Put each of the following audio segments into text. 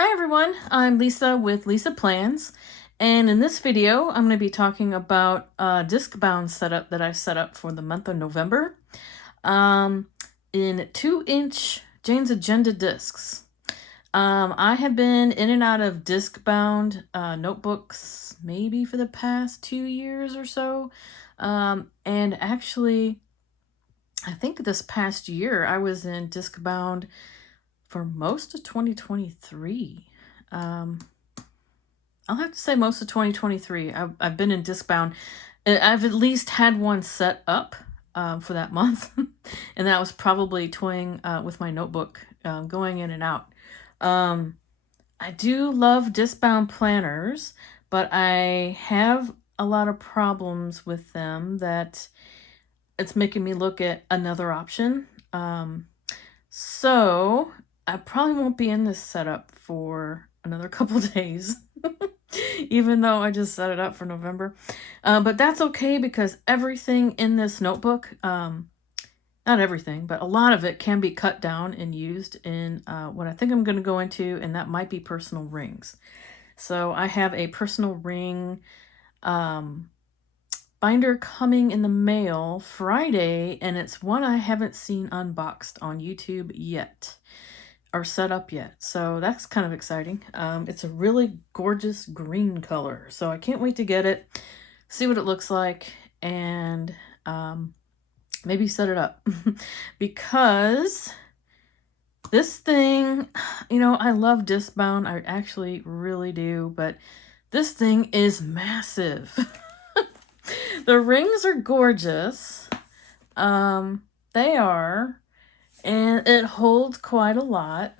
Hi everyone, I'm Lisa with Lisa Plans, and in this video I'm going to be talking about a Discbound setup that I set up for the month of November in 2-inch Jane's Agenda discs. I have been in and out of Discbound notebooks maybe for the past 2 years or so, and actually I think this past year I was in Discbound for most of 2023. I'll have to say most of 2023. I've been in Discbound. I've at least had one set up for that month, and that was probably toying with my notebook, going in and out. I do love Discbound planners, but I have a lot of problems with them that it's making me look at another option. So I probably won't be in this setup for another couple days, even though I just set it up for November. But that's okay because everything in this notebook, not everything, but a lot of it can be cut down and used in what I think I'm going to go into, and that might be personal rings. So I have a personal ring binder coming in the mail Friday, and it's one I haven't seen unboxed on YouTube yet or set up yet. So that's kind of exciting. It's a really gorgeous green color, so I can't wait to get it, see what it looks like, and maybe set it up because this thing, I love Discbound. I actually really do, but this thing is massive. The rings are gorgeous. They are, and it holds quite a lot,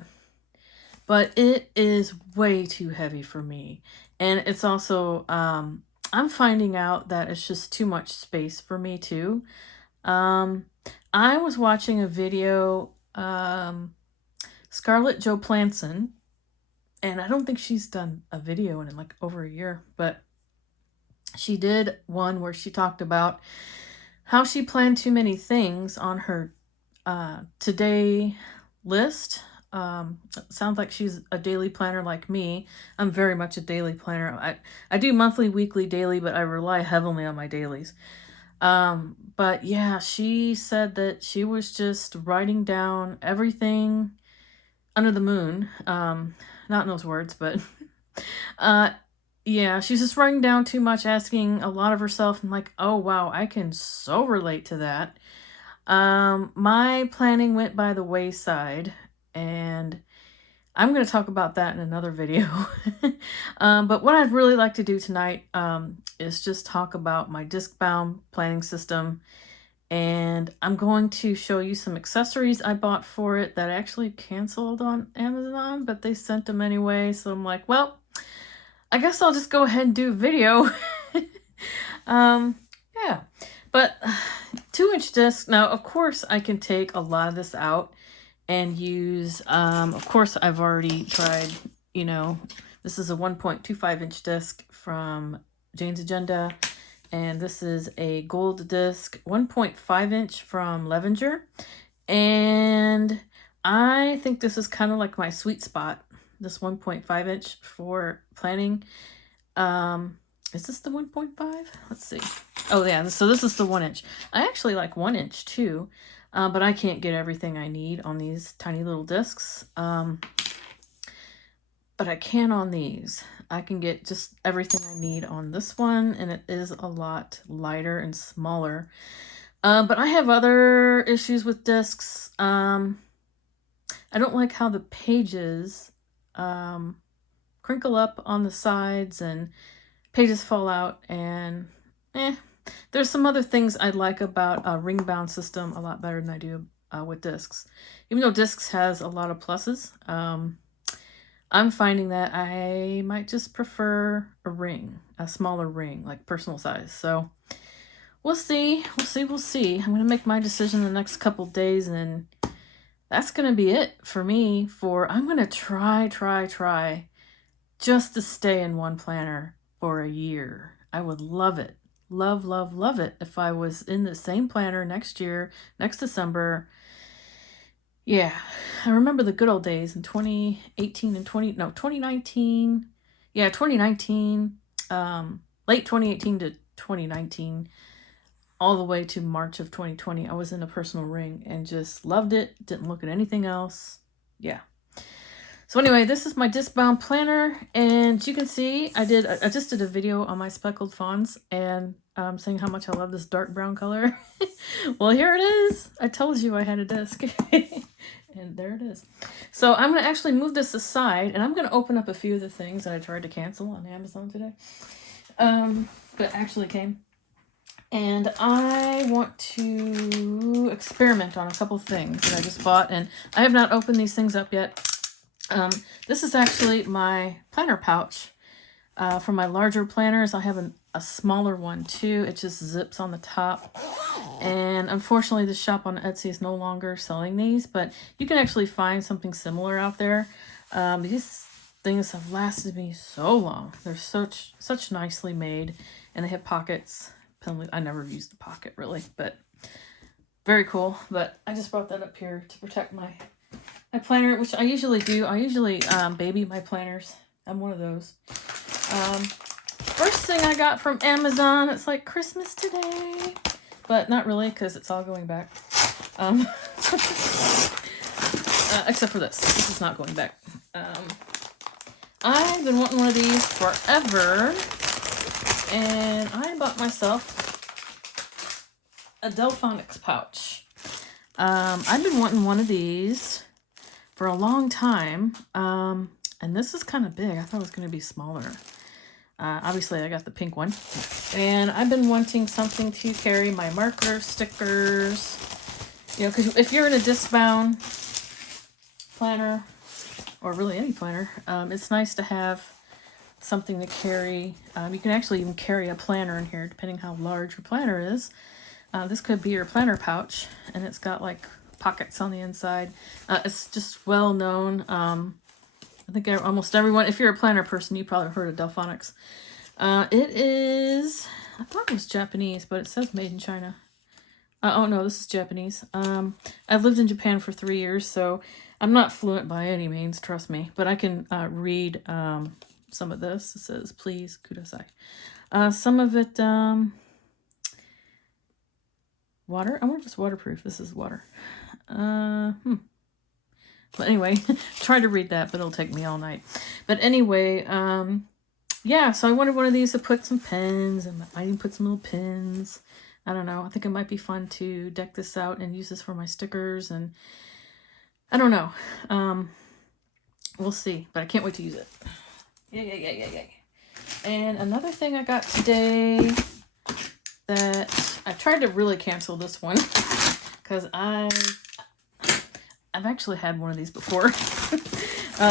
but it is way too heavy for me. And it's also, I'm finding out that it's just too much space for me too. I was watching a video, Scarlett Jo Planson, and I don't think she's done a video in like over a year, but she did one where she talked about how she planned too many things on her today list. Sounds like she's a daily planner like me. I'm very much a daily planner. I do monthly, weekly, daily, but I rely heavily on my dailies. But yeah, she said that she was just writing down everything under the moon. Not in those words, but yeah, she's just writing down too much, asking a lot of herself. I'm like, oh wow, I can so relate to that. My planning went by the wayside, and I'm going to talk about that in another video. But what I'd really like to do tonight is just talk about my Discbound planning system, and I'm going to show you some accessories I bought for it that actually canceled on Amazon, but they sent them anyway, so I'm like, well, I guess I'll just go ahead and do a video. Yeah, but 2-inch disc. Now, of course, I can take a lot of this out and use, of course, I've already tried, this is a 1.25-inch disc from Jane's Agenda, and this is a gold disc, 1.5-inch from Levenger, and I think this is kind of like my sweet spot, this 1.5-inch for planning. Is this the 1.5? Let's see. Oh yeah, so this is the 1-inch. I actually like 1-inch too, but I can't get everything I need on these tiny little discs. But I can on these. I can get just everything I need on this one, and it is a lot lighter and smaller. But I have other issues with discs. I don't like how the pages crinkle up on the sides and pages fall out, and there's some other things I like about a ring bound system a lot better than I do with discs. Even though discs has a lot of pluses, I'm finding that I might just prefer a ring, a smaller ring, like personal size. So we'll see. We'll see. I'm going to make my decision in the next couple days, and that's going to be it for me. I'm going to try just to stay in one planner for a year. I would love it. Love it if I was in the same planner next year, next December. Yeah, I remember the good old days in 2018 and 2019. Yeah, 2019, late 2018 to 2019, all the way to March of 2020. I was in a personal ring and just loved it. Didn't look at anything else. Yeah. So anyway, this is my Discbound planner, and you can see I just did a video on my speckled fawns and saying how much I love this dark brown color. Well, here it is. I told you I had a disc. And there it is. So I'm going to actually move this aside, and I'm going to open up a few of the things that I tried to cancel on Amazon today. But actually came. And I want to experiment on a couple things that I just bought, and I have not opened these things up yet. This is actually my planner pouch for my larger planners. I have a smaller one too. It just zips on the top. And unfortunately, the shop on Etsy is no longer selling these, but you can actually find something similar out there. These things have lasted me so long. They're such nicely made, and they have pockets. I never used the pocket really, but very cool. But I just brought that up here to protect my planner, which I usually do. I usually baby my planners. I'm one of those. First thing I got from Amazon, it's like Christmas today, but not really because it's all going back. Except for this. This is not going back. I've been wanting one of these forever, and I bought myself a Delfonics pouch. I've been wanting one of these for a long time, and this is kind of big. I thought it was going to be smaller. Obviously, I got the pink one, and I've been wanting something to carry my markers, stickers, you know, because if you're in a Discbound planner, or really any planner, it's nice to have something to carry. You can actually even carry a planner in here, depending how large your planner is. This could be your planner pouch, and it's got like pockets on the inside. It's just well known. I think almost everyone, if you're a planner person, you probably heard of Delfonics. It is, I thought it was Japanese, but it says made in China. Oh no, this is Japanese. I've lived in Japan for 3 years, so I'm not fluent by any means, trust me. But I can read some of this. It says, please, kudasai. Some of it, water. I wonder if it's waterproof. This is water. But anyway, try to read that, but it'll take me all night. But anyway, yeah, so I wanted one of these to put some pens, and I even put some little pins. I don't know. I think it might be fun to deck this out and use this for my stickers, and I don't know. We'll see, but I can't wait to use it. Yay. And another thing I got today that I tried to really cancel this one because I've actually had one of these before.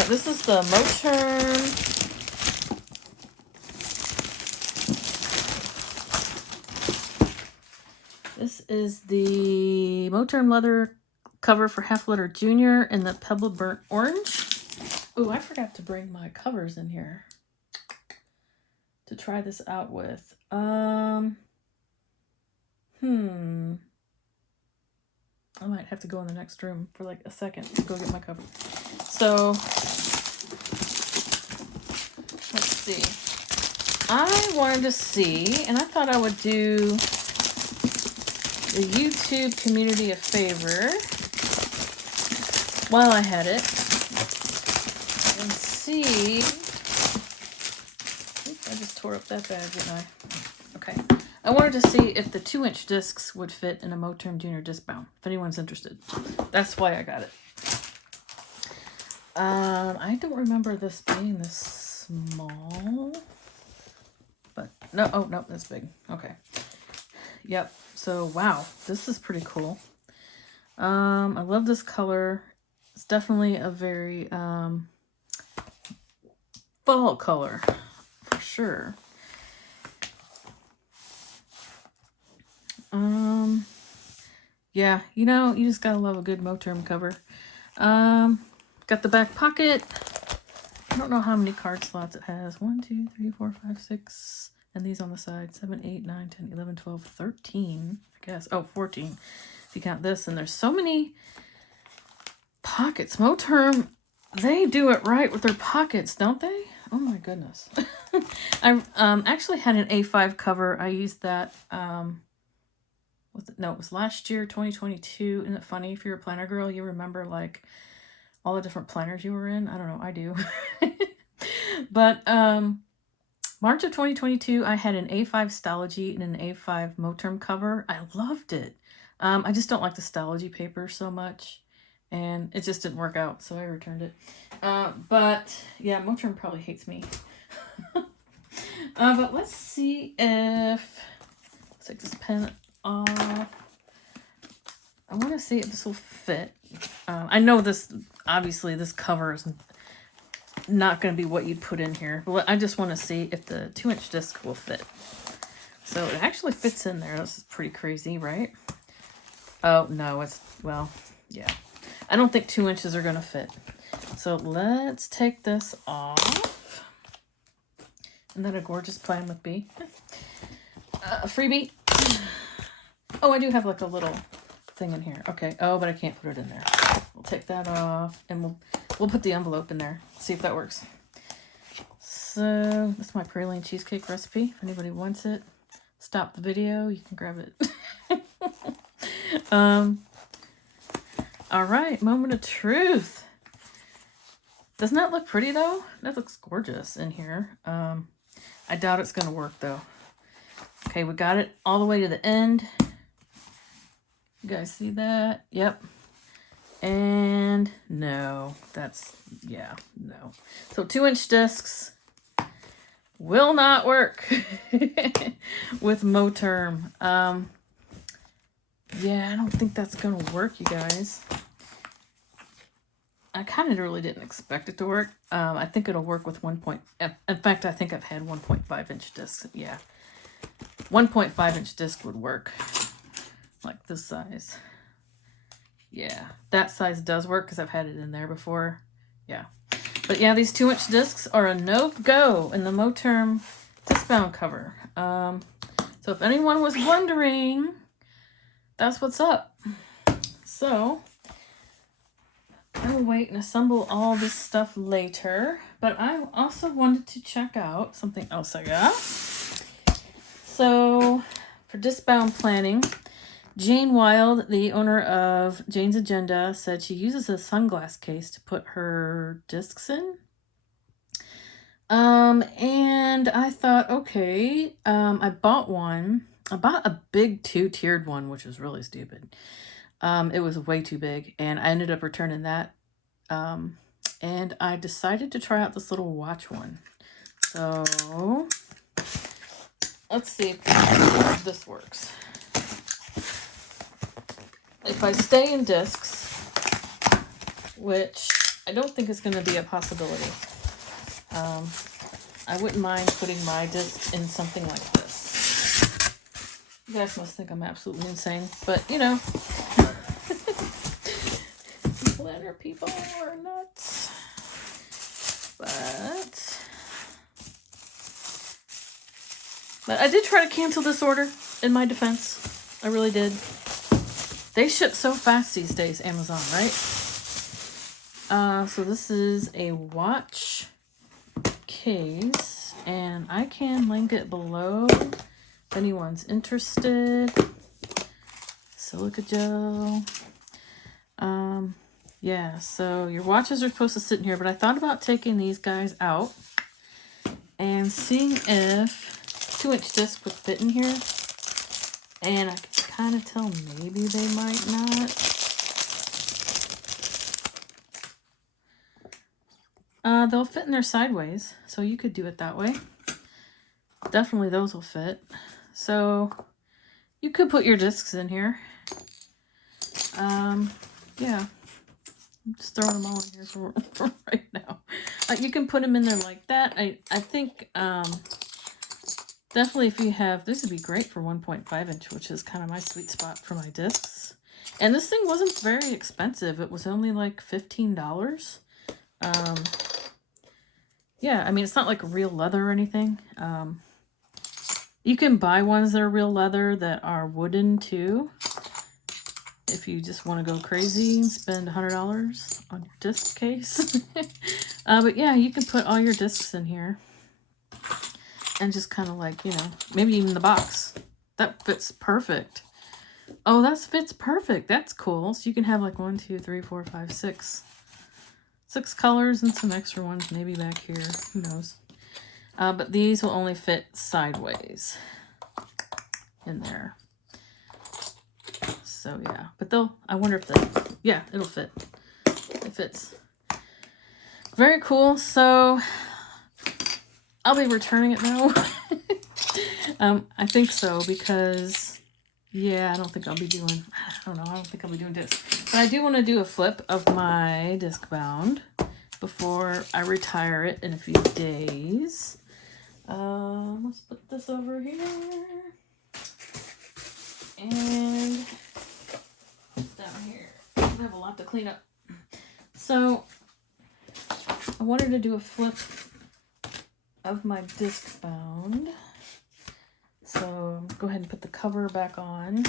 This is the Moterm. This is the Moterm leather cover for Half Letter Junior in the Pebble Burnt Orange. Oh, I forgot to bring my covers in here to try this out with. I might have to go in the next room for like a second to go get my cover. So, let's see. I wanted to see, and I thought I would do the YouTube community a favor while I had it and see. Oops, I just tore up that bag, didn't I? Okay. I wanted to see if the 2-inch discs would fit in a Moterm Junior Discbound, if anyone's interested. That's why I got it. I don't remember this being this small, but no, oh no, that's big. Okay. Yep. So wow, this is pretty cool. I love this color. It's definitely a very fall color for sure. Yeah, you know, you just gotta love a good Moterm cover. Got the back pocket. I don't know how many card slots it has. 1, 2, 3, 4, 5, 6. And these on the side. 7, 8, 9, 10, 11, 12, 13. I guess. Oh, 14. If you count this. And there's so many pockets. Moterm, they do it right with their pockets, don't they? Oh my goodness. I actually had an A5 cover. I used that, no, it was last year, 2022. Isn't it funny? If you're a planner girl, you remember like all the different planners you were in. I don't know, I do. But March of 2022, I had an A5 Stalogy and an A5 Moterm cover. I loved it. I just don't like the Stalogy paper so much, and it just didn't work out, so I returned it. But yeah, Moterm probably hates me. But let's see if, let's take this pen off. I want to see if this will fit. I know this, obviously this cover is not going to be what you'd put in here, but I just want to see if the 2-inch disc will fit. So it actually fits in there. This is pretty crazy, right? Oh no, it's, well, yeah, I don't think 2 inches are going to fit. So let's take this off. Isn't that a gorgeous plan with B? A freebie. Oh, I do have like a little thing in here. Okay. Oh, but I can't put it in there. We'll take that off, and we'll put the envelope in there. See if that works. So that's my praline cheesecake recipe. If anybody wants it, stop the video. You can grab it. All right. Moment of truth. Doesn't that look pretty though? That looks gorgeous in here. I doubt it's going to work though. Okay, we got it all the way to the end. You guys see that? Yep. And no, that's, yeah, no. So 2-inch discs will not work with Moterm. Yeah, I don't think that's going to work, you guys. I kind of really didn't expect it to work. I think it'll work with 1. In fact, I think I've had 1.5-inch discs. Yeah. 1.5-inch disc would work. Like this size. Yeah. That size does work because I've had it in there before. Yeah. But yeah, these 2-inch discs are a no-go in the Moterm Discbound cover. So if anyone was wondering, that's what's up. So I will wait and assemble all this stuff later, but I also wanted to check out something else I got. So for Discbound planning, Jane Wild, the owner of Jane's Agenda, said she uses a sunglass case to put her discs in. And I thought, okay, I bought one. I bought a big 2-tiered one, which was really stupid. It was way too big, and I ended up returning that. And I decided to try out this little watch one. So let's see if this works. If I stay in discs, which I don't think is going to be a possibility, I wouldn't mind putting my disc in something like this. You guys must think I'm absolutely insane, but you know, planner people are nuts. But I did try to cancel this order in my defense. I really did. They ship so fast these days, Amazon, right? So this is a watch case, and I can link it below if anyone's interested. Silica gel. Yeah, so your watches are supposed to sit in here, but I thought about taking these guys out and seeing if 2-inch disc would fit in here. And I could kind of tell maybe they might not. They'll fit in there sideways, so you could do it that way. Definitely those will fit. So you could put your discs in here. Yeah. I'm just throwing them all in here for right now. You can put them in there like that. I think definitely if you have, this would be great for 1.5-inch, which is kind of my sweet spot for my discs. And this thing wasn't very expensive. It was only like $15. Yeah, I mean, it's not like real leather or anything. You can buy ones that are real leather that are wooden too. if you just want to go crazy and spend $100 on your disc case. But yeah, you can put all your discs in here and just kind of like, you know, maybe even the box. That fits perfect. Oh, that fits perfect. That's cool. So you can have like 1, 2, 3, 4, 5, 6. 6 colors and some extra ones maybe back here. Who knows? But these will only fit sideways in there. So yeah, but I wonder if yeah, it'll fit. It fits. Very cool. So I'll be returning it now. I think so because, yeah, I don't think I'll be doing disc. But I do want to do a flip of my Discbound before I retire it in a few days. Let's put this over here. And down here. I have a lot to clean up. So I wanted to do a flip of my Discbound. So go ahead and put the cover back on.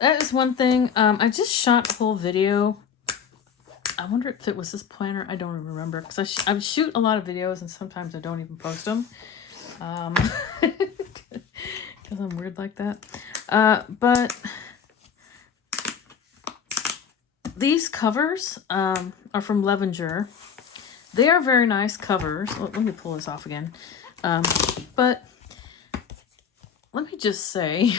That is one thing. I just shot a whole video. I wonder if it was this planner. I don't even remember because I shoot a lot of videos and sometimes I don't even post them. Because I'm weird like that. But these covers are from Levenger. They are very nice covers. Let me pull this off again. But let me just say,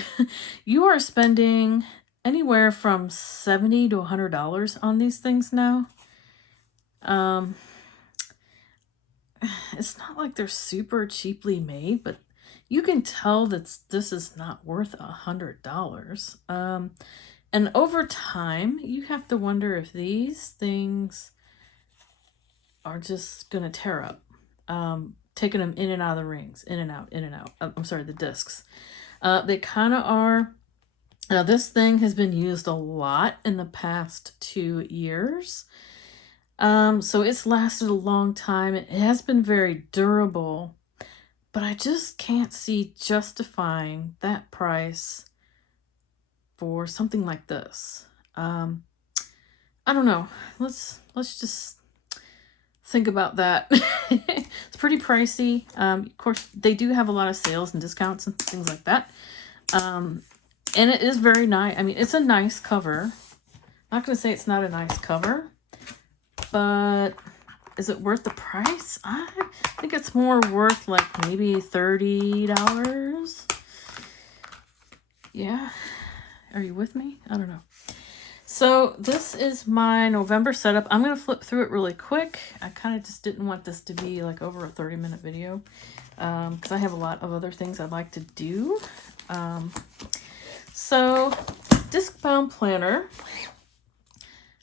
you are spending anywhere from $70 to $100 on these things now. It's not like they're super cheaply made, but you can tell that this is not worth $100. And over time, you have to wonder if these things are just gonna tear up. Taking them in and out of the rings, in and out, I'm sorry, the discs. They kind of are. Now this thing has been used a lot in the past 2 years. So it's lasted a long time. It has been very durable, but I just can't see justifying that price for something like this. I don't know. Let's just think about that. It's pretty pricey. Of course, they do have a lot of sales and discounts and things like that. And it is very nice. I mean, it's a nice cover. I'm not going to say it's not a nice cover, but is it worth the price? I think it's more worth like maybe $30. Yeah. Are you with me? I don't know. So this is my November setup. I'm going to flip through it really quick. I kind of just didn't want this to be like over a 30-minute video because I have a lot of other things I'd like to do. So Discbound planner,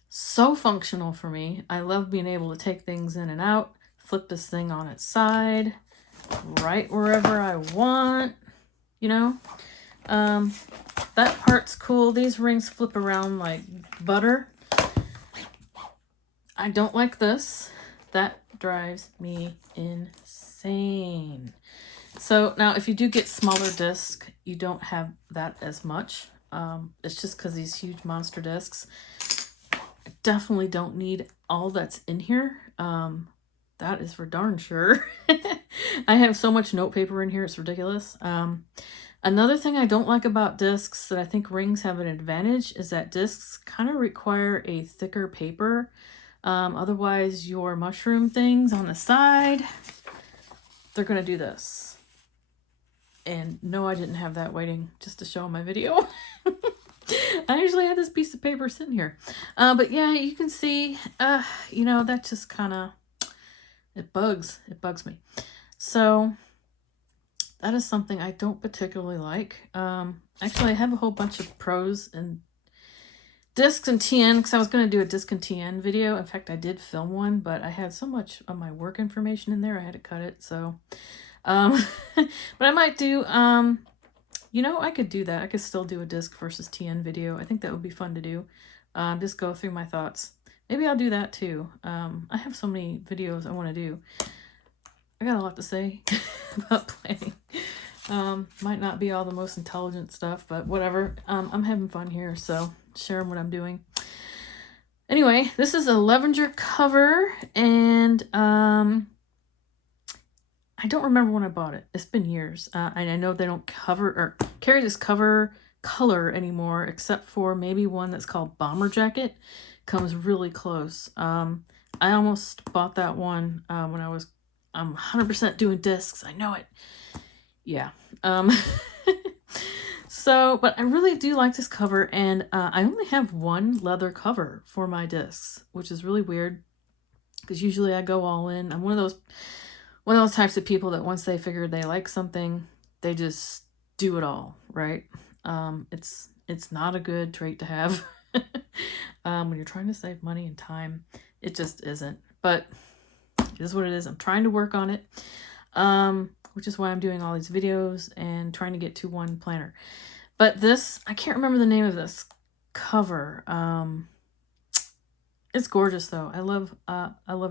so functional for me. I love being able to take things in and out, flip this thing on its side, right wherever I want, you know. That part's cool. These rings flip around like butter. I don't like this. That drives me insane. So now if you do get smaller discs, you don't have that as much. It's just because these huge monster discs. I definitely don't need all that's in here. That is for darn sure. I have so much note paper in here, it's ridiculous. Another thing I don't like about discs that I think rings have an advantage is that discs kind of require a thicker paper. Otherwise, your mushroom things on the side, they're going to do this. And no, I didn't have that waiting just to show my video. I usually have this piece of paper sitting here. But yeah, you can see, you know, that just kind of, it bugs me. So that is something I don't particularly like. Actually, I have a whole bunch of pros and discs and TN because I was going to do a disc and TN video. In fact, I did film one, but I had so much of my work information in there, I had to cut it. So, but I might do, you know, I could do that. I could still do a disc versus TN video. I think that would be fun to do. Just go through my thoughts. Maybe I'll do that too. I have so many videos I want to do. I got a lot to say about planning. Might not be all the most intelligent stuff, but whatever. I'm having fun here, so sharing what I'm doing. Anyway, this is a Levenger cover, and I don't remember when I bought it. It's been years. And I know they don't cover or carry this cover color anymore, except for maybe one that's called Bomber Jacket. Comes really close. I almost bought that one when I'm 100% doing discs. I know it. Yeah. So, but I really do like this cover, and I only have one leather cover for my discs, which is really weird because usually I go all in. I'm one of those types of people that once they figure they like something, they just do it all, right? It's not a good trait to have when you're trying to save money and time. It just isn't, but it is what it is. I'm trying to work on it, which is why I'm doing all these videos and trying to get to one planner. But this, I can't remember the name of this cover. It's gorgeous though. I love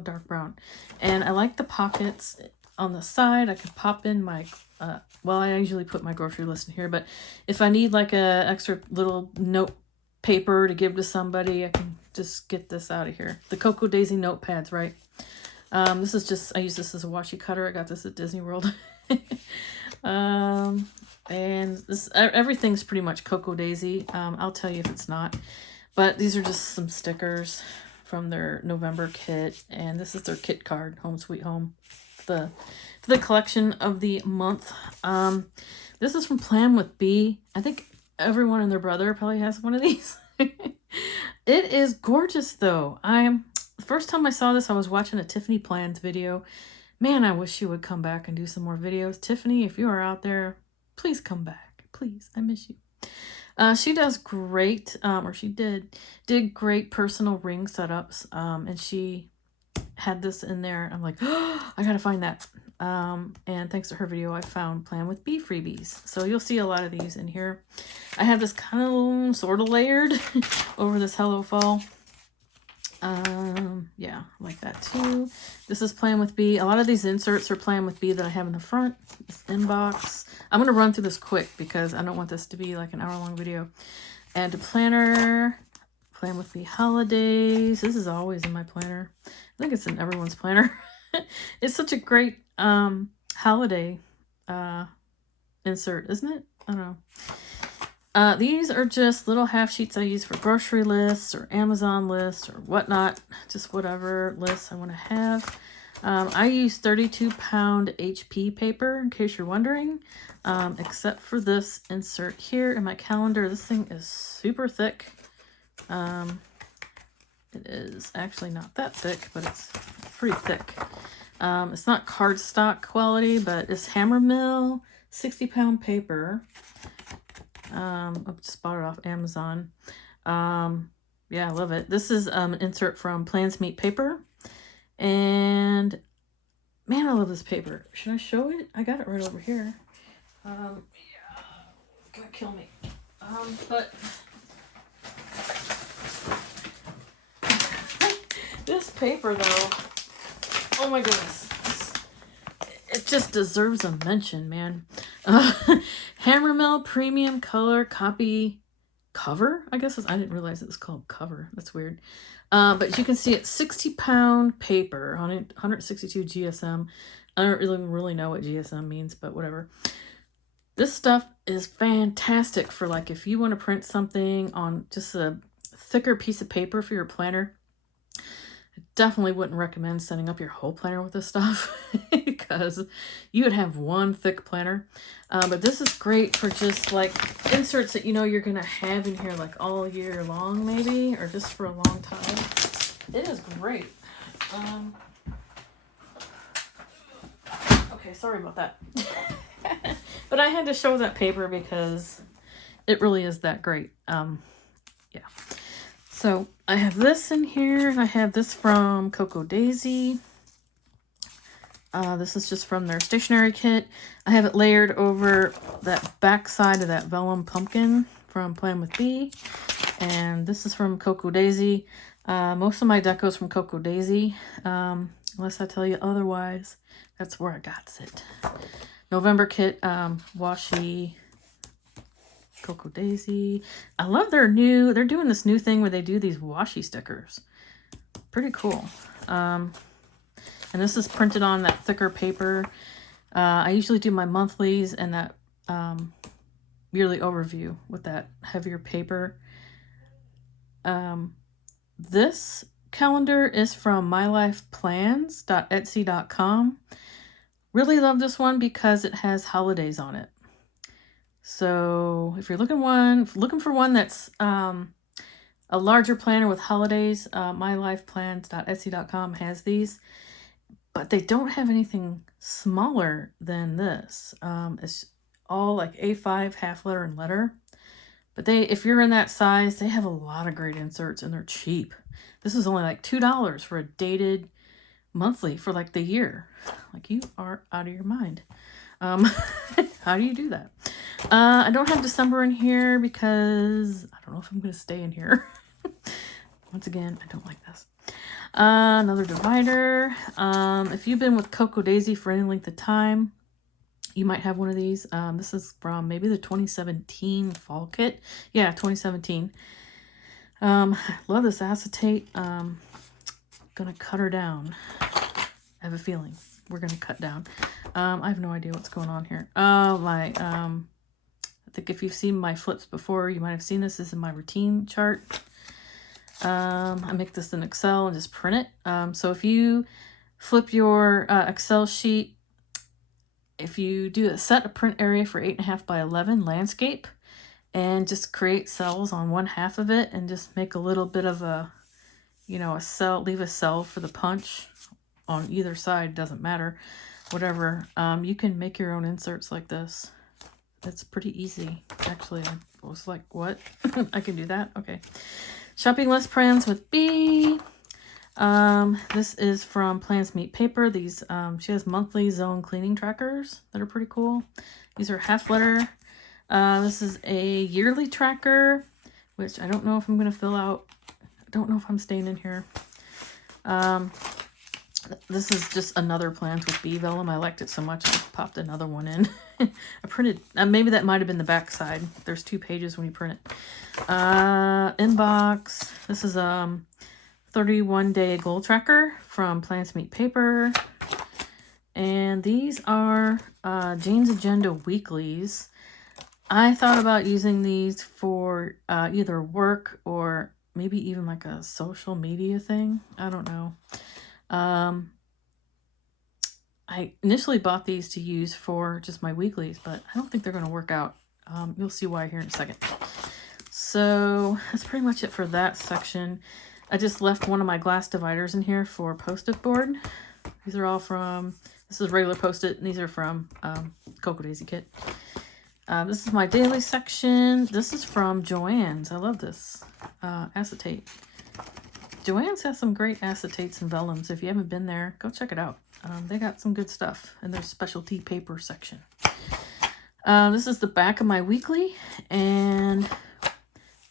dark brown, and I like the pockets on the side. I could pop in my well, I usually put my grocery list in here, but if I need like a extra little note paper to give to somebody, I can just get this out of here. The Cocoa Daisy notepads, right? This is just, I use this as a washi cutter. I got this at Disney World. And this, everything's pretty much Cocoa Daisy. I'll tell you if it's not, but these are just some stickers from their November kit, and this is their kit card, Home Sweet Home, the collection of the month. This is from Plan with B. I think everyone and their brother probably has one of these. It is gorgeous though. The first time I saw this, I was watching a Tiffany Plans video. Man, I wish she would come back and do some more videos. Tiffany, if you are out there, please come back. Please, I miss you. She does great, or she did great personal ring setups, and she had this in there. I'm like, oh, I gotta find that. And thanks to her video, I found Plan with B freebies. So you'll see a lot of these in here. I have this kind of sort of layered over this Hello Fall. Yeah, like that too. This is Plan with B. A lot of these inserts are Plan with B that I have in the front. This inbox. I'm going to run through this quick because I don't want this to be like an hour-long video. Add to planner. Plan with B holidays. This is always in my planner. I think it's in everyone's planner. It's such a great holiday insert, isn't it? I don't know. These are just little half sheets I use for grocery lists or Amazon lists or whatnot. Just whatever lists I want to have. I use 32-pound HP paper, in case you're wondering. Except for this insert here in my calendar. This thing is super thick. It is actually not that thick, but it's pretty thick. It's not cardstock quality, but it's Hammer Mill 60-pound paper. I just bought it off Amazon. Yeah, I love it. This is an insert from Plans Meet Paper. And man, I love this paper. Should I show it? I got it right over here. Yeah, gonna kill me. But this paper though, oh my goodness, it just deserves a mention, man. Hammermill Premium Color Copy Cover, I guess. I didn't realize it was called cover. That's weird. But you can see it's 60-pound paper, 162 GSM. I don't really know what GSM means, but whatever. This stuff is fantastic for like if you want to print something on just a thicker piece of paper for your planner. I definitely wouldn't recommend setting up your whole planner with this stuff because you would have one thick planner. But this is great for just like inserts that you know you're going to have in here like all year long maybe, or just for a long time. It is great. Okay, sorry about that. But I had to show that paper because it really is that great. Yeah. So I have this in here, and I have this from Cocoa Daisy. This is just from their stationery kit. I have it layered over that back side of that vellum pumpkin from Plan with B. And this is from Cocoa Daisy. Most of my deco is from Cocoa Daisy. Unless I tell you otherwise, that's where I got it. November kit, Washi, Cocoa Daisy. I love they're doing this new thing where they do these washi stickers. Pretty cool. And this is printed on that thicker paper. I usually do my monthlies and that yearly overview with that heavier paper. This calendar is from mylifeplans.etsy.com. Really love this one because it has holidays on it. So if you're looking for one that's a larger planner with holidays, mylifeplans.etsy.com has these, but they don't have anything smaller than this. It's all like A5, half letter and letter. But if you're in that size, they have a lot of great inserts and they're cheap. This is only like $2 for a dated monthly for like the year. Like, you are out of your mind. How do you do that? I don't have December in here because I don't know if I'm going to stay in here. Once again, I don't like this. Another divider. If you've been with Cocoa Daisy for any length of time, you might have one of these. This is from maybe the 2017 fall kit. Yeah, 2017. I love this acetate. Gonna cut her down. I have a feeling we're gonna cut down. I have no idea what's going on here. I think if you've seen my flips before, you might have seen this. This is in my routine chart. I make this in Excel and just print it. So if you flip your Excel sheet, if you set a print area for 8.5 by 11 landscape and just create cells on one half of it and just make a little bit of a cell, leave a cell for the punch on either side, doesn't matter, whatever. You can make your own inserts like this. It's pretty easy. Actually, I was like, what? I can do that? Okay. Shopping list plans with B. This is from Plans Meet Paper. These, she has monthly zone cleaning trackers that are pretty cool. These are half letter. This is a yearly tracker, which I don't know if I'm going to fill out. I don't know if I'm staying in here. This is just another Plans with B vellum. I liked it so much I popped another one in. I printed, maybe that might have been the back side. There's 2 pages when you print it. Inbox. This is 31-day goal tracker from Plants Meet Paper. And these are Jane's Agenda weeklies. I thought about using these for either work or maybe even like a social media thing. I don't know. I initially bought these to use for just my weeklies, but I don't think they're going to work out. You'll see why here in a second. So that's pretty much it for that section. I just left one of my glass dividers in here for Post-it board. These are all from, this is regular Post-it, and these are from Cocoa Daisy kit. This is my daily section. This is from Joann's. I love this acetate. Joann's has some great acetates and vellums. If you haven't been there, go check it out. They got some good stuff in their specialty paper section. This is the back of my weekly, and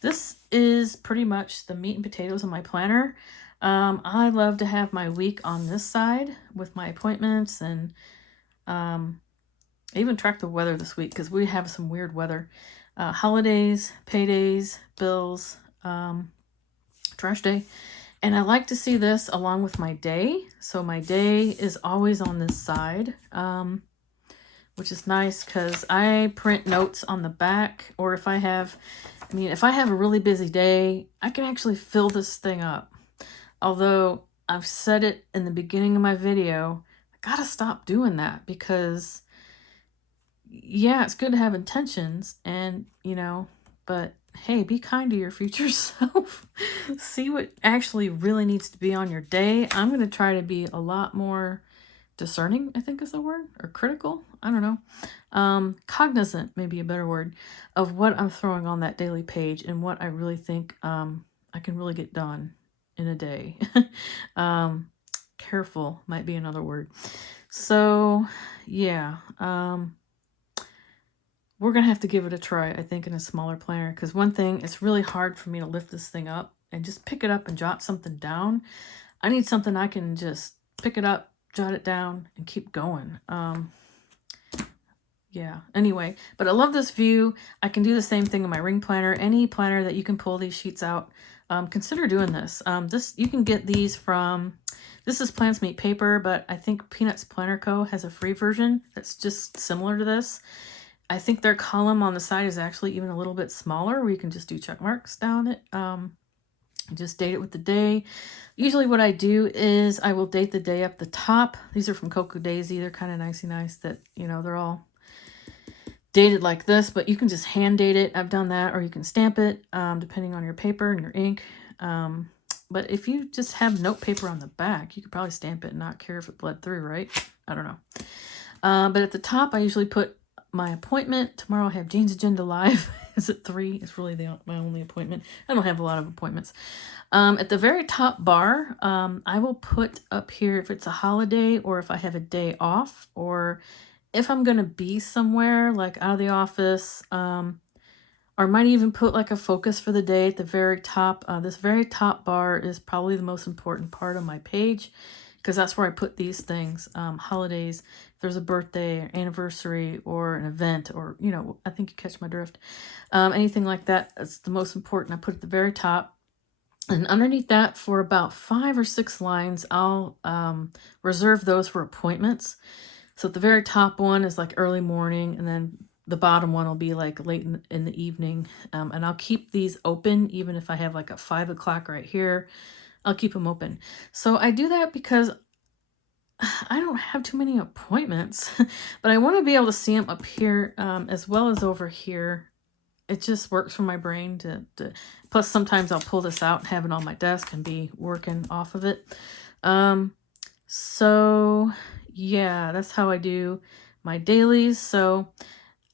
this is pretty much the meat and potatoes of my planner. I love to have my week on this side with my appointments, and I even track the weather this week because we have some weird weather. Holidays, paydays, bills, trash day. And I like to see this along with my day. So my day is always on this side, which is nice because I print notes on the back. Or if I have a really busy day, I can actually fill this thing up. Although I've said it in the beginning of my video, I gotta stop doing that because, yeah, it's good to have intentions and, but hey, be kind to your future self. See what actually really needs to be on your day. I'm going to try to be a lot more discerning, I think is the word, or critical. I don't know. Cognizant, maybe a better word, of what I'm throwing on that daily page and what I really think I can really get done in a day. Careful might be another word. So, yeah. We're going to have to give it a try, I think, in a smaller planner. Because one thing, it's really hard for me to lift this thing up and just pick it up and jot something down. I need something I can just pick it up, jot it down, and keep going. Yeah, anyway, but I love this view. I can do the same thing in my ring planner. Any planner that you can pull these sheets out, consider doing this. You can get these from, this is Plants Meet Paper, but I think Peanuts Planner Co. has a free version that's just similar to this. I think their column on the side is actually even a little bit smaller, where you can just do check marks down it. Just date it with the day. Usually what I do is I will date the day up the top. These are from Cocoa Daisy. They're kind of nicey nice that, you know, they're all dated like this, but you can just hand date it. I've done that, or you can stamp it, depending on your paper and your ink. But if you just have note paper on the back, you could probably stamp it and not care if it bled through, right? I don't know. But at the top, I usually put my appointment. Tomorrow I have Jane's Agenda Live. Is it 3? It's really my only appointment. I don't have a lot of appointments. At the very top bar, I will put up here if it's a holiday, or if I have a day off, or if I'm going to be somewhere, like out of the office, or might even put like a focus for the day at the very top. This very top bar is probably the most important part of my page, because that's where I put these things. Holidays, if there's a birthday or anniversary or an event, or, you know, I think you catch my drift. Anything like that, it's the most important. I put at the very top. And underneath that, for about 5 or 6 lines, I'll reserve those for appointments. So the very top one is like early morning, and then the bottom one will be like late in the evening. And I'll keep these open, even if I have like a 5 o'clock right here, I'll keep them open. So I do that because I don't have too many appointments, but I want to be able to see them up here, as well as over here. It just works for my brain plus sometimes I'll pull this out and have it on my desk and be working off of it. So yeah, that's how I do my dailies. So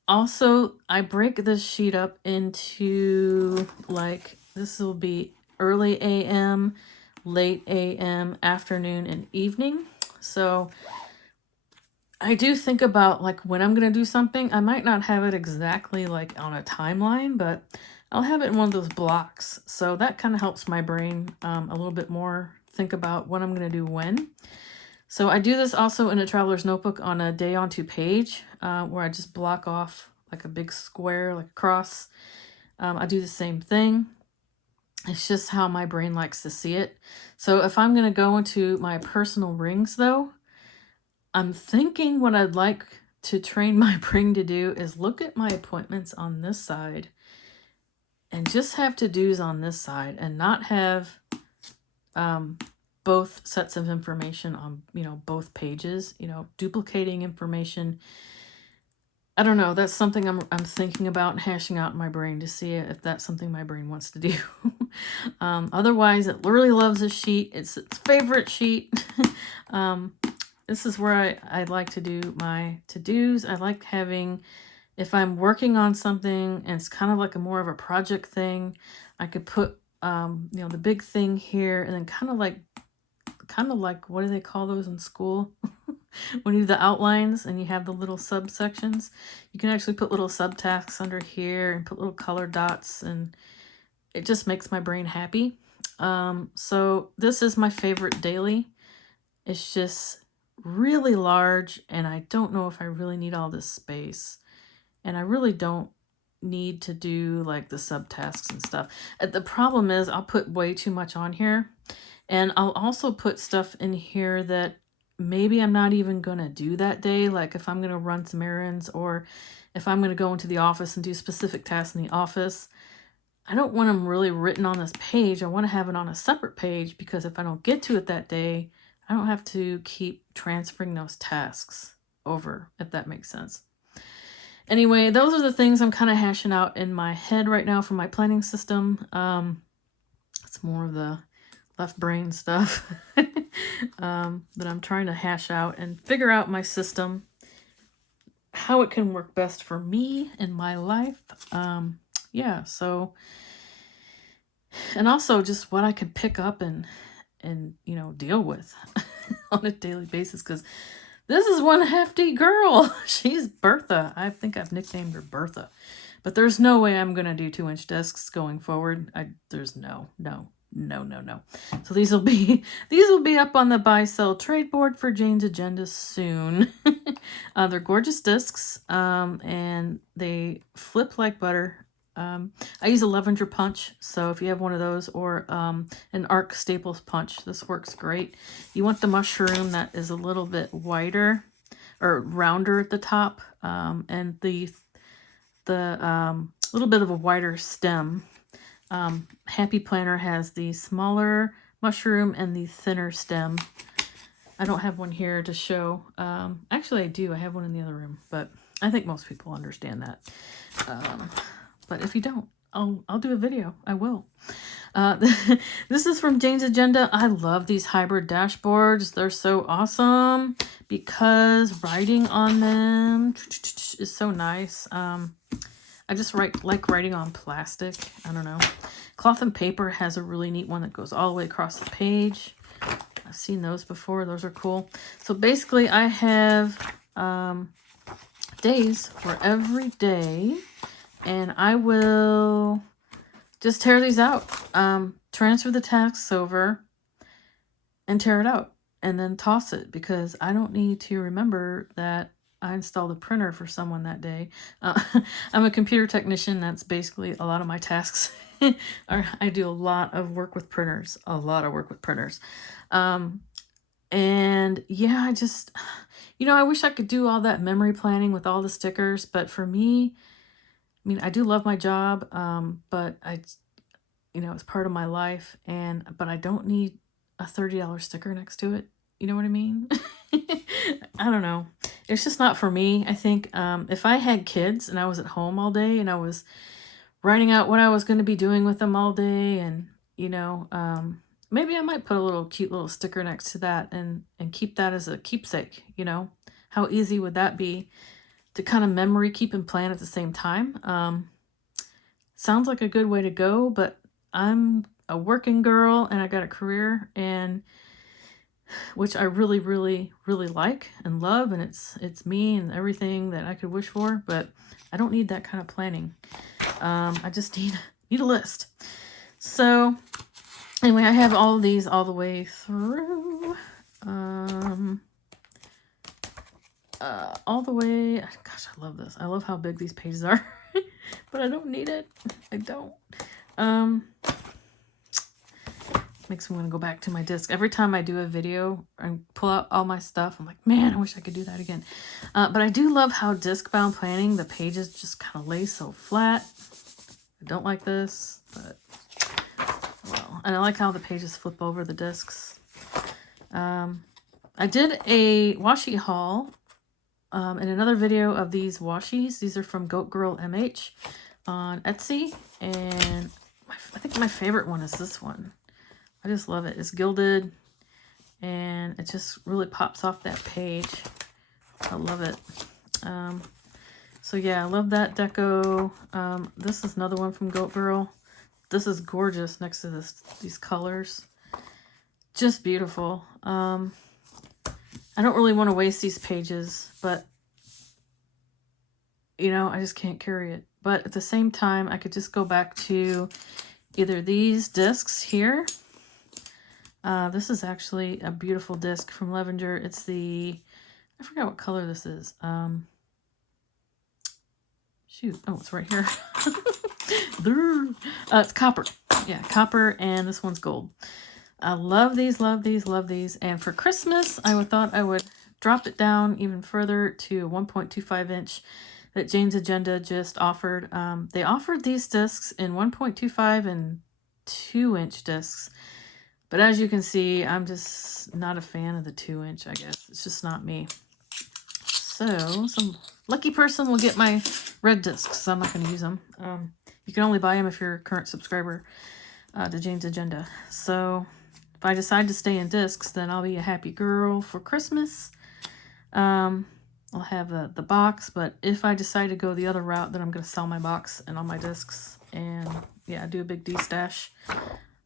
also I break this sheet up into, like, this will be early AM, late AM, afternoon, and evening. So I do think about, like, when I'm going to do something. I might not have it exactly like on a timeline, but I'll have it in one of those blocks. So that kind of helps my brain a little bit more think about what I'm going to do when. So I do this also in a traveler's notebook on a day on 2 page, where I just block off like a big square, like a cross. I do the same thing. It's just how my brain likes to see it. So if I'm going to go into my personal rings, though, I'm thinking what I'd like to train my brain to do is look at my appointments on this side and just have to-dos on this side, and not have both sets of information on, you know, both pages, you know, duplicating information. I don't know. That's something I'm thinking about and hashing out in my brain to see if that's something my brain wants to do. Otherwise, it really loves this sheet. It's its favorite sheet. This is where I like to do my to-dos. I like having, if I'm working on something and it's kind of like more of a project thing, I could put, you know, the big thing here, and then kind of like, what do they call those in school? When you do the outlines and you have the little subsections, you can actually put little subtasks under here and put little color dots, and it just makes my brain happy. So this is my favorite daily. It's just really large, and I don't know if I really need all this space, and I really don't need to do like the subtasks and stuff. The problem is I'll put way too much on here, and I'll also put stuff in here that maybe I'm not even gonna do that day. Like if I'm gonna run some errands, or if I'm gonna go into the office and do specific tasks in the office, I don't want them really written on this page. I want to have it on a separate page, because if I don't get to it that day, I don't have to keep transferring those tasks over, if that makes sense. Anyway, those are the things I'm kind of hashing out in my head right now for my planning system. It's more of the left brain stuff that I'm trying to hash out and figure out my system, how it can work best for me in my life. Yeah, so, and also just what I can pick up and you know, deal with on a daily basis, because this is one hefty girl. She's Bertha. I think I've nicknamed her Bertha, but there's no way I'm gonna do 2-inch discs going forward. There's no. No, no, no. So these will be up on the buy sell trade board for Jane's Agenda soon. They're gorgeous discs, and they flip like butter. I use a Lavender punch, so if you have one of those, or an arc staples punch, this works great. You want the mushroom that is a little bit wider or rounder at the top, and the little bit of a wider stem. Happy Planner has the smaller mushroom and the thinner stem. I don't have one here to show. Actually, I do. I have one in the other room, but I think most people understand that. But if you don't, I'll do a video. I will. This is from Jane's Agenda. I love these hybrid dashboards. They're so awesome because writing on them is so nice. I just like writing on plastic. I don't know. Cloth and Paper has a really neat one that goes all the way across the page. I've seen those before. Those are cool. So basically I have days for every day, and I will just tear these out, transfer the tasks over, and tear it out, and then toss it, because I don't need to remember that I installed a printer for someone that day. I'm a computer technician. That's basically a lot of my tasks. I do a lot of work with printers. And yeah, I just, I wish I could do all that memory planning with all the stickers. But for me, I mean, I do love my job, but it's part of my life. But I don't need a $30 sticker next to it. You know what I mean? I don't know. It's just not for me. I think if I had kids and I was at home all day and I was writing out what I was going to be doing with them all day, and, maybe I might put a cute little sticker next to that and keep that as a keepsake. How easy would that be to kind of memory keep and plan at the same time? Sounds like a good way to go, but I'm a working girl and I got a career, and which I really, really, really like and love, and it's me and everything that I could wish for, but I don't need that kind of planning. I just need a list. So anyway, I have all of these all the way through. All the way. Gosh, I love this. I love how big these pages are, but I don't need it. I don't. Makes me want to go back to my disc. Every time I do a video and pull out all my stuff, I'm like, man, I wish I could do that again. But I do love how disc-bound planning, the pages just kind of lay so flat. I don't like this, but well. And I like how the pages flip over the discs. I did a washi haul in another video of these washis. These are from Goat Girl MH on Etsy. And I think my favorite one is this one. I just love it. It's gilded, and it just really pops off that page. I love it. So yeah, I love that deco. This is another one from Goat Girl. This is gorgeous next to these colors. Just beautiful. I don't really want to waste these pages, but I just can't carry it. But at the same time, I could just go back to either these discs here. This is actually a beautiful disc from Lavender. It's I forgot what color this is. Shoot. Oh, it's right here. It's copper. Yeah, copper, and this one's gold. I love these, love these, love these. And for Christmas, I thought I would drop it down even further to a 1.25 inch that Jane's Agenda just offered. They offered these discs in 1.25 and 2-inch discs. But as you can see, I'm just not a fan of the 2-inch, I guess. It's just not me. So, some lucky person will get my red discs, so I'm not going to use them. You can only buy them if you're a current subscriber to Jane's Agenda. So, if I decide to stay in discs, then I'll be a happy girl for Christmas. I'll have the box, but if I decide to go the other route, then I'm going to sell my box and all my discs. And, yeah, do a big D-stash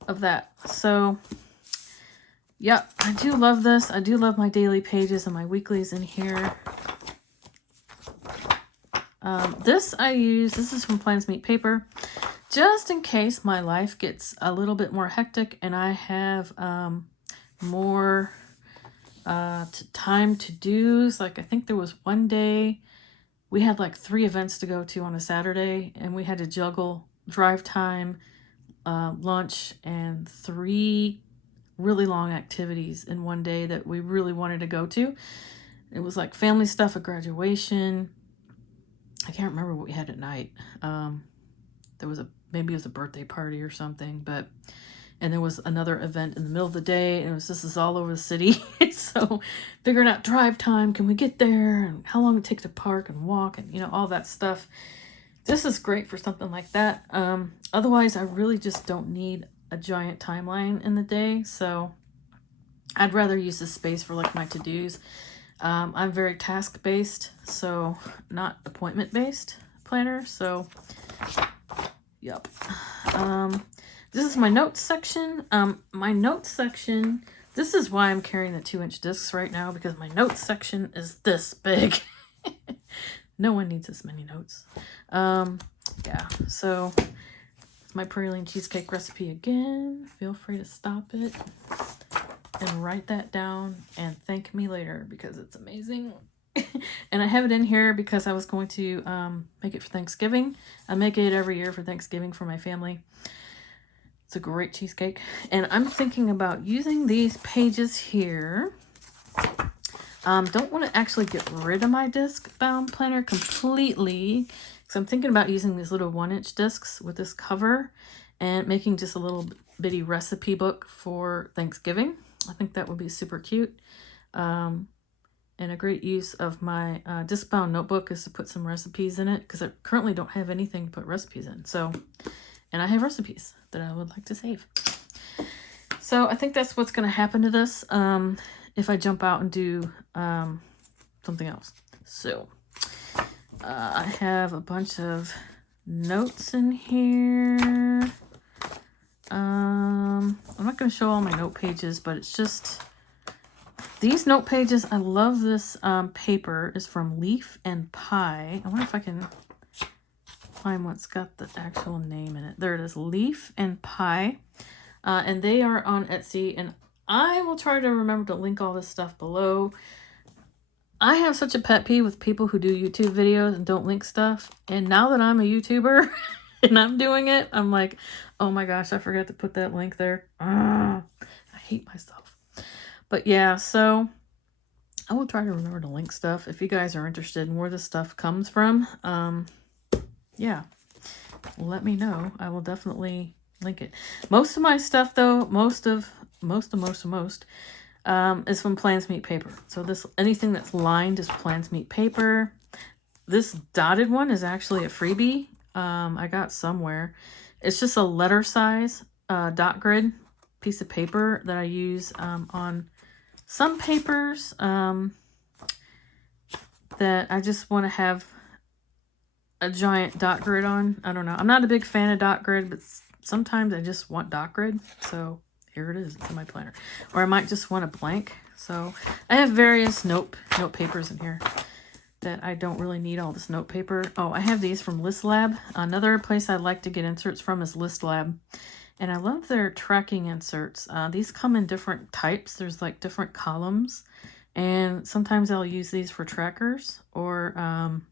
of that. So yeah, I do love this. I do love my daily pages and my weeklies in here. This is from Plans Meet Paper just in case my life gets a little bit more hectic and I have more time to do's. Like I think there was one day we had like 3 events to go to on a Saturday, and we had to juggle drive time, lunch, and 3 really long activities in one day that we really wanted to go to. It was like family stuff, a graduation. I can't remember what we had at night. There was maybe it was a birthday party or something, and there was another event in the middle of the day, and this is all over the city. So figuring out drive time, can we get there, and how long it takes to park and walk, and all that stuff. This is great for something like that. Otherwise, I really just don't need a giant timeline in the day, so I'd rather use this space for like my to-dos. I'm very task-based, so not appointment-based planner, so yep. This is my notes section. My notes section, this is why I'm carrying the 2-inch discs right now, because my notes section is this big. No one needs this many notes. Yeah, so it's my praline cheesecake recipe again. Feel free to stop it and write that down and thank me later because it's amazing. And I have it in here because I was going to make it for Thanksgiving. I make it every year for Thanksgiving for my family. It's a great cheesecake. And I'm thinking about using these pages here. Don't want to actually get rid of my Discbound planner completely, because I'm thinking about using these little 1-inch discs with this cover and making just a little bitty recipe book for Thanksgiving. I think that would be super cute. And a great use of my Discbound notebook is to put some recipes in it, because I currently don't have anything to put recipes in. So, and I have recipes that I would like to save. So I think that's what's going to happen to this if I jump out and do something else. So I have a bunch of notes in here. I'm not going to show all my note pages, but it's just these note pages. I love this paper. Is from Leaf and Pie. I wonder if I can find what's got the actual name in it. There it is, Leaf and Pie. And they are on Etsy, and I will try to remember to link all this stuff below. I have such a pet peeve with people who do YouTube videos and don't link stuff. And now that I'm a YouTuber and I'm doing it, I'm like, oh my gosh, I forgot to put that link there. I hate myself. But yeah, so I will try to remember to link stuff if you guys are interested in where this stuff comes from. Yeah, let me know. I will definitely link it. Most of my stuff though, most is from Plans Meet Paper. So this, anything that's lined is Plans Meet Paper. This dotted one is actually a freebie I got somewhere. It's just a letter size dot grid piece of paper that I use on some papers that I just want to have a giant dot grid on. I don't know. I'm not a big fan of dot grid, but sometimes I just want dot grid. So here it is. It's in my planner. Or I might just want a blank. So I have various note papers in here that I don't really need all this note paper. Oh, I have these from List Lab. Another place I like to get inserts from is List Lab. And I love their tracking inserts. These come in different types. There's like different columns. And sometimes I'll use these for trackers or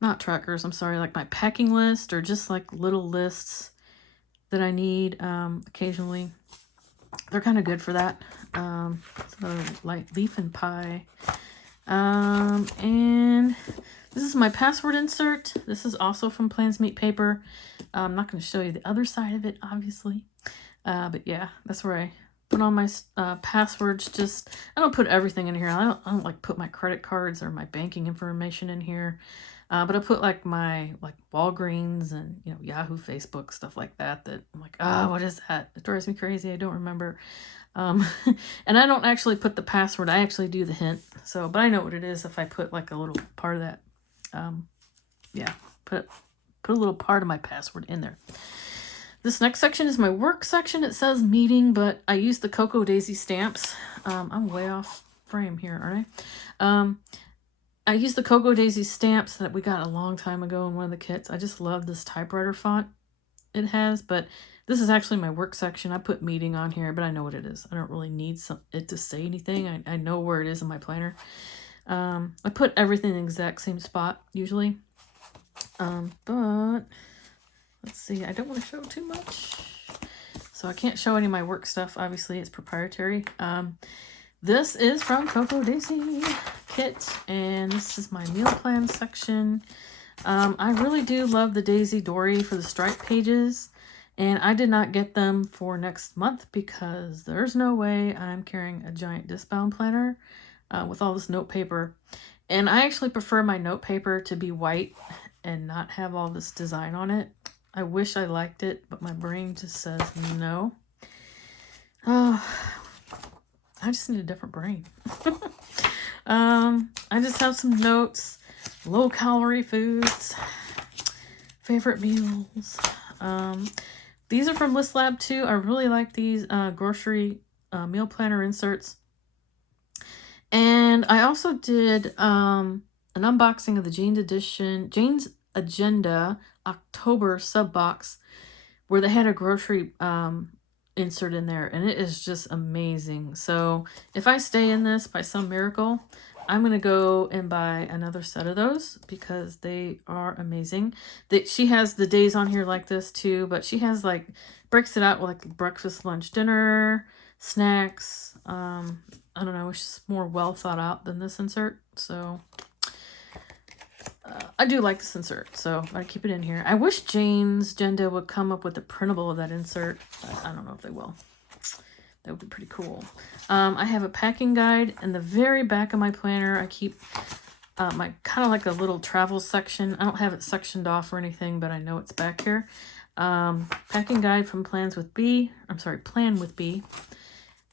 not trackers, I'm sorry, like my packing list or just like little lists that I need occasionally. They're kind of good for that. It's another light Leaf and Pie. And this is my password insert. This is also from Plans Meet Paper. I'm not going to show you the other side of it, obviously. But yeah, that's where I put all my passwords. Just, I don't put everything in here. I don't like put my credit cards or my banking information in here. But I put like my Walgreens and Yahoo, Facebook, stuff like that. That I'm like, what is that? It drives me crazy. I don't remember. And I don't actually put the password. I actually do the hint. So, but I know what it is if I put like a little part of that. Yeah, put a little part of my password in there. This next section is my work section. It says meeting, but I use the Cocoa Daisy stamps. I'm way off frame here, aren't I? I use the Cocoa Daisy stamps that we got a long time ago in one of the kits. I just love this typewriter font. it has, but this is actually my work section. I put meeting on here, but I know what it is. I don't really need it to say anything. I know where it is in my planner. I put everything in the exact same spot usually. But let's see, I don't want to show too much. So I can't show any of my work stuff. Obviously, it's proprietary. This is from Cocoa Daisy Kit, and this is my meal plan section. I really do love the Daisy Dory for the stripe pages, and I did not get them for next month because there's no way I'm carrying a giant Discbound planner with all this note paper. And I actually prefer my note paper to be white and not have all this design on it. I wish I liked it, but my brain just says no. Oh, I just need a different brain. I just have some notes. Low-calorie foods. Favorite meals. These are from List Lab too. I really like these grocery meal planner inserts. And I also did an unboxing of the Jane's Agenda October sub box where they had a grocery insert in there, and it is just amazing. So if I stay in this by some miracle, I'm gonna go and buy another set of those because they are amazing. She has the days on here like this too, but she has like breaks it out with like breakfast, lunch, dinner, snacks. I don't know, it's just more well thought out than this insert. So I do like this insert, so I keep it in here. I wish Jane's Agenda would come up with a printable of that insert, but I don't know if they will. That would be pretty cool. I have a packing guide in the very back of my planner. I keep my kind of like a little travel section. I don't have it sectioned off or anything, but I know it's back here. Packing guide from Plan with B.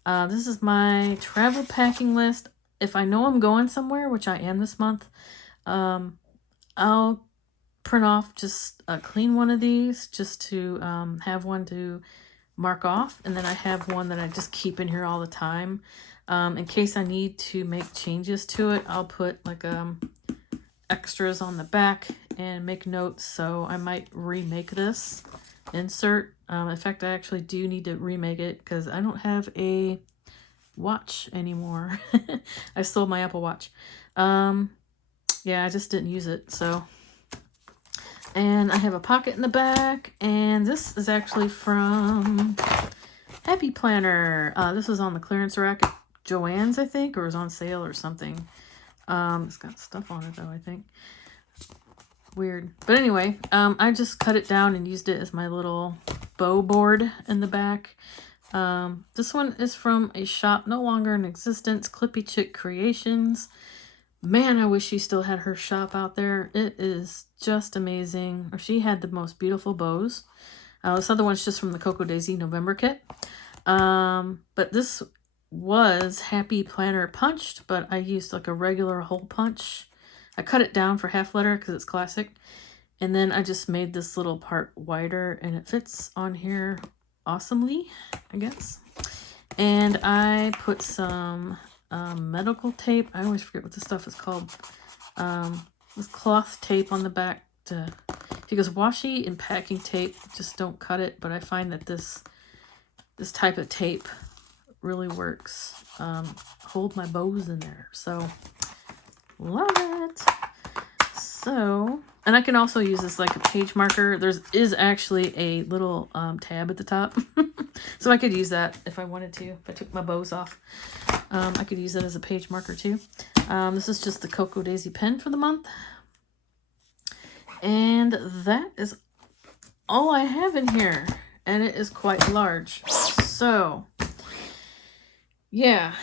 This is my travel packing list. If I know I'm going somewhere, which I am this month, I'll print off just a clean one of these just to have one to mark off, and then I have one that I just keep in here all the time. In case I need to make changes to it, I'll put like extras on the back and make notes, so I might remake this insert. In fact, I actually do need to remake it because I don't have a watch anymore. I sold my Apple Watch. Yeah, I just didn't use it, so. And I have a pocket in the back, and this is actually from Happy Planner. This is on the clearance rack at Joann's, I think, or is on sale or something. It's got stuff on it though, I think. Weird. But anyway, I just cut it down and used it as my little bow board in the back. This one is from a shop no longer in existence, Clippy Chick Creations. Man, I wish she still had her shop out there. It is just amazing. She had the most beautiful bows. This other one's just from the Cocoa Daisy November kit. But this was Happy Planner punched, but I used like a regular hole punch. I cut it down for half letter because it's classic. And then I just made this little part wider, and it fits on here awesomely, I guess. And I put some medical tape. I always forget what this stuff is called. This cloth tape on the back because washi and packing tape just don't cut it, but I find that this type of tape really works. Hold my bows in there, so love it. So, and I can also use this like a page marker. Is actually a little tab at the top. So I could use that if I wanted to. If I took my bows off, I could use it as a page marker too. This is just the Cocoa Daisy pen for the month. And that is all I have in here. And it is quite large. So, yeah.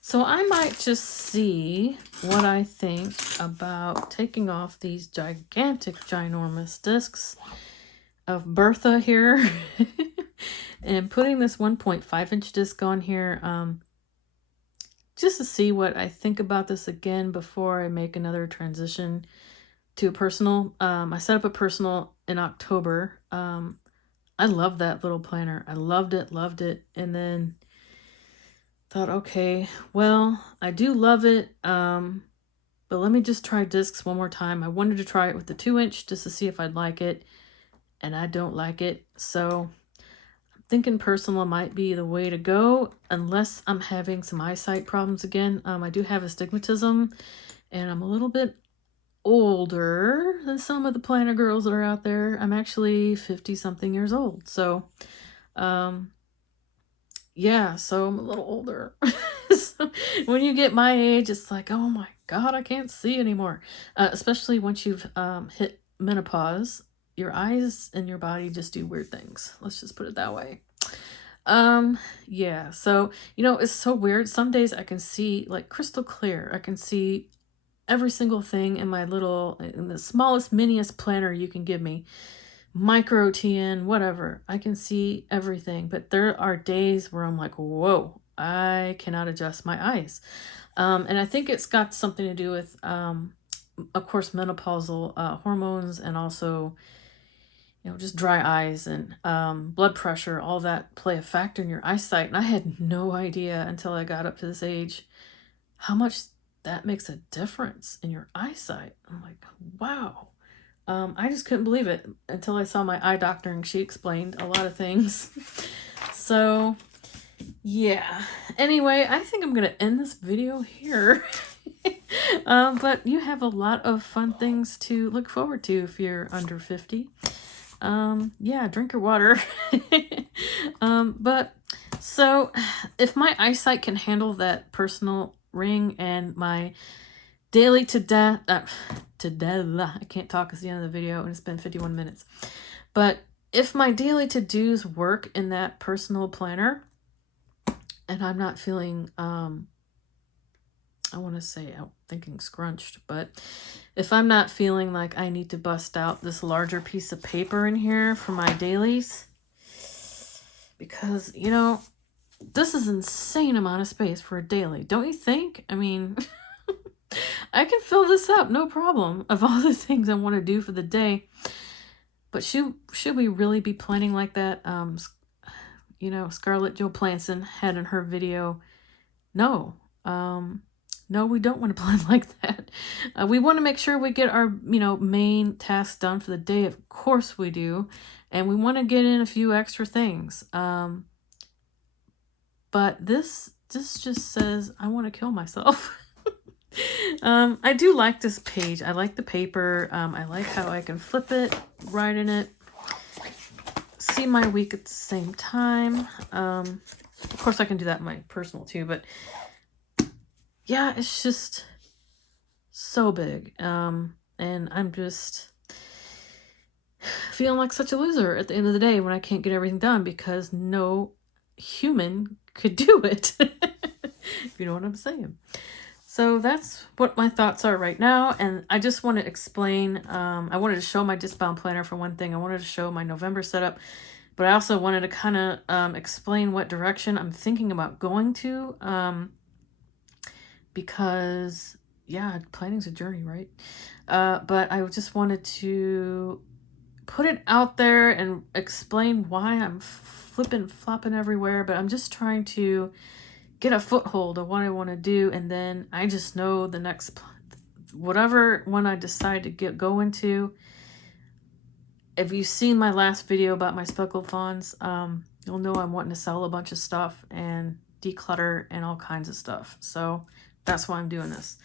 So I might just see what I think about taking off these gigantic, ginormous discs of Bertha here and putting this 1.5-inch disc on here just to see what I think about this again before I make another transition to a personal. I set up a personal in October. I love that little planner. I loved it. And then thought, okay, well, I do love it, but But let me just try discs one more time. I wanted to try it with the 2-inch just to see if I'd like it, and I don't like it. So I'm thinking personal might be the way to go, unless I'm having some eyesight problems again. I do have astigmatism, and I'm a little bit older than some of the planner girls that are out there. I'm actually 50-something years old. So, yeah, so I'm a little older. So when you get my age, it's like, oh my God, I can't see anymore. Especially once you've hit menopause, your eyes and your body just do weird things. Let's just put it that way. Yeah, so, it's so weird. Some days I can see like crystal clear. I can see every single thing in in the smallest, miniest planner you can give me. Micro TN, whatever. I can see everything, but there are days where I'm like, whoa, I cannot adjust my eyes. And I think it's got something to do with, of course, menopausal hormones, and also, just dry eyes and blood pressure, all that play a factor in your eyesight. And I had no idea until I got up to this age how much that makes a difference in your eyesight. I'm like, wow. I just couldn't believe it until I saw my eye doctor, and she explained a lot of things. So, yeah. Anyway, I think I'm going to end this video here. But you have a lot of fun things to look forward to if you're under 50. Yeah, drink your water. But so if my eyesight can handle that personal ring and my daily I can't talk, it's the end of the video and it's been 51 minutes. But if my daily to-dos work in that personal planner, and I'm not feeling, I'm thinking scrunched, but if I'm not feeling like I need to bust out this larger piece of paper in here for my dailies, because, this is insane amount of space for a daily, don't you think? I mean, I can fill this up, no problem, of all the things I want to do for the day. But should we really be planning like that? Scarlett Johansson had in her video, no, we don't want to plan like that. We want to make sure we get our, main tasks done for the day. Of course we do. And we want to get in a few extra things. But this just says, I want to kill myself. I do like this page. I like the paper. I like how I can flip it, write in it, see my week at the same time. Of course I can do that in my personal too, but yeah, it's just so big. And I'm just feeling like such a loser at the end of the day when I can't get everything done because no human could do it. If you know what I'm saying. So that's what my thoughts are right now. And I just want to explain, I wanted to show my Discbound planner for one thing. I wanted to show my November setup, but I also wanted to kind of explain what direction I'm thinking about going to. Because, yeah, planning's a journey, right? But I just wanted to put it out there and explain why I'm flopping everywhere. But I'm just trying to get a foothold of what I want to do, and then I just know the next, whatever one I decide to go into. If you've seen my last video about my speckled fawns, you'll know I'm wanting to sell a bunch of stuff and declutter and all kinds of stuff. So that's why I'm doing this.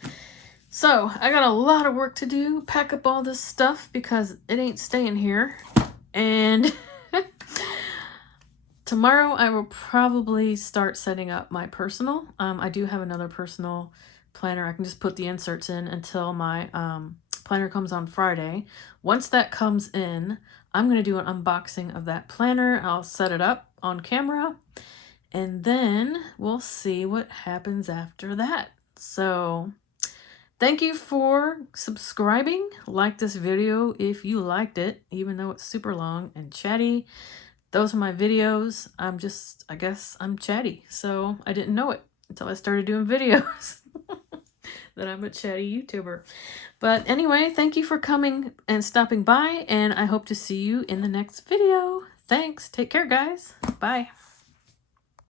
So I got a lot of work to do, pack up all this stuff because it ain't staying here. And tomorrow I will probably start setting up my personal. I do have another personal planner. I can just put the inserts in until my planner comes on Friday. Once that comes in, I'm going to do an unboxing of that planner. I'll set it up on camera, and then we'll see what happens after that. So thank you for subscribing. Like this video if you liked it, even though it's super long and chatty. Those are my videos. I guess I'm chatty. So I didn't know it until I started doing videos that I'm a chatty YouTuber. But anyway, thank you for coming and stopping by, and I hope to see you in the next video. Thanks. Take care, guys. Bye.